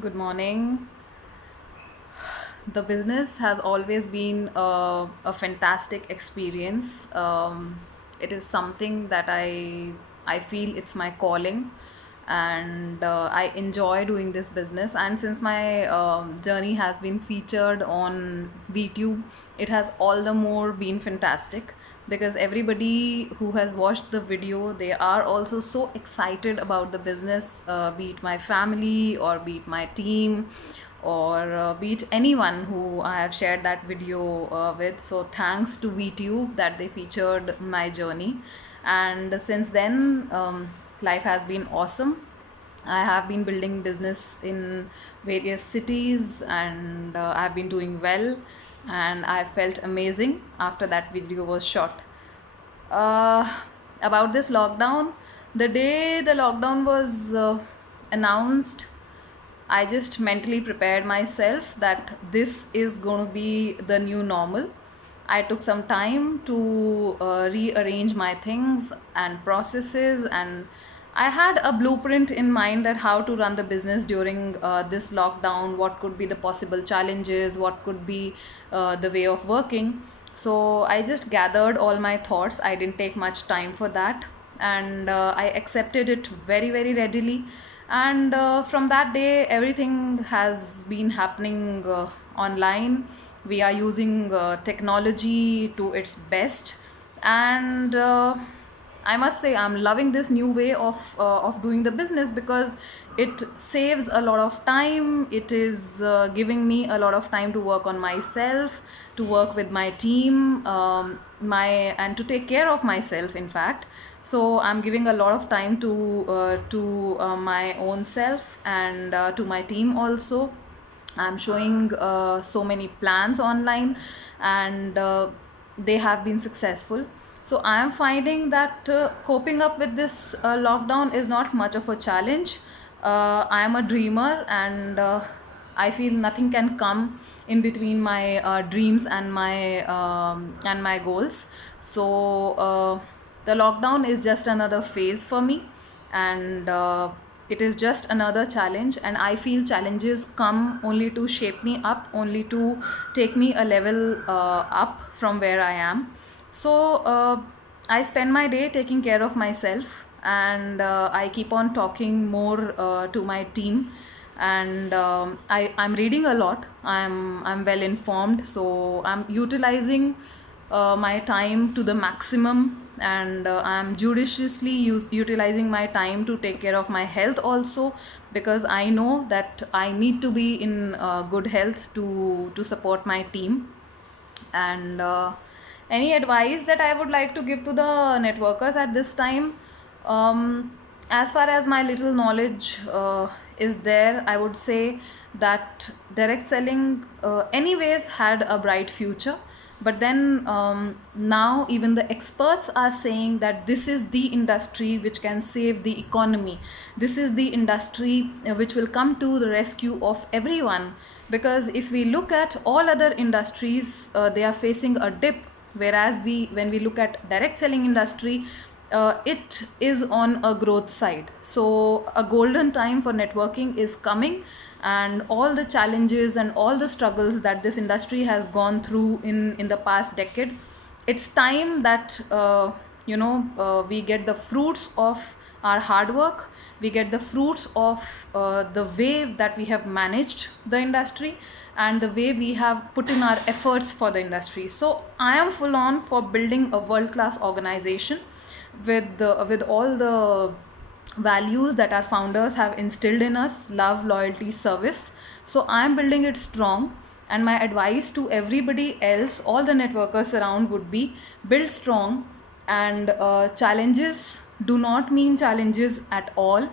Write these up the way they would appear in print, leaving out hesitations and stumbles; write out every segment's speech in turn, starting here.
Good morning. The business has always been a fantastic experience. It is something that I feel it's my calling, and I enjoy doing this business. And since my journey has been featured on VTube, it has all the more been fantastic because everybody who has watched the video, they are also so excited about the business, be it my family or be it my team or be it anyone who I have shared that video with. So thanks to VTube that they featured my journey, and since then life has been awesome. I have been building business in various cities, and I've been doing well, and I felt amazing after that video was shot. uh, about this lockdown, the day the lockdown was announced, I just mentally prepared myself that this is going to be the new normal. I took some time to rearrange my things and processes, and I had a blueprint in mind that how to run the business during this lockdown, what could be the possible challenges, what could be the way of working. So I just gathered all my thoughts. I didn't take much time for that, and I accepted it very, very readily. And from that day, everything has been happening online. We are using technology to its best, and I must say I'm loving this new way of doing the business because it saves a lot of time. It is giving me a lot of time to work on myself, to work with my team, my and to take care of myself. In fact, so I'm giving a lot of time to my own self and to my team also. I'm showing so many plans online, and they have been successful. So I am finding that coping up with this lockdown is not much of a challenge. I am a dreamer, and I feel nothing can come in between my dreams and my goals. So the lockdown is just another phase for me, and it is just another challenge, and I feel challenges come only to shape me up, only to take me a level up from where I am. So I spend my day taking care of myself, and I keep on talking more to my team, and I'm reading a lot. I'm well informed, so I'm utilizing my time to the maximum, and I'm judiciously utilizing my time to take care of my health also, because I know that I need to be in good health to support my team. And any advice that I would like to give to the networkers at this time? As far as my little knowledge is there, I would say that direct selling anyways had a bright future. But then now even the experts are saying that this is the industry which can save the economy. This is the industry which will come to the rescue of everyone, because if we look at all other industries, they are facing a dip, whereas when we look at direct selling industry, it is on a growth side. So a golden time for networking is coming, and all the challenges and all the struggles that this industry has gone through in the past decade, it's time that we get the fruits of our hard work. We get the fruits of the way that we have managed the industry and the way we have put in our efforts for the industry. So I am full on for building a world class organization with all the values that our founders have instilled in us: love, loyalty, service. So I'm building it strong, and my advice to everybody else, all the networkers around, would be build strong. And challenges do not mean challenges at all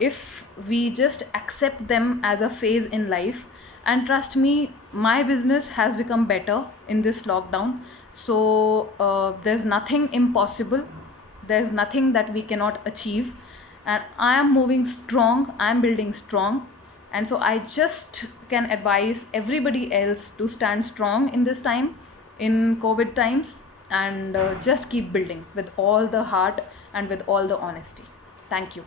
if we just accept them as a phase in life. And trust me, my business has become better in this lockdown. So there's nothing impossible, there's nothing that we cannot achieve, and I am moving strong, I am building strong. And so I just can advise everybody else to stand strong in this time, in COVID times, and just keep building with all the heart and with all the honesty. Thank you.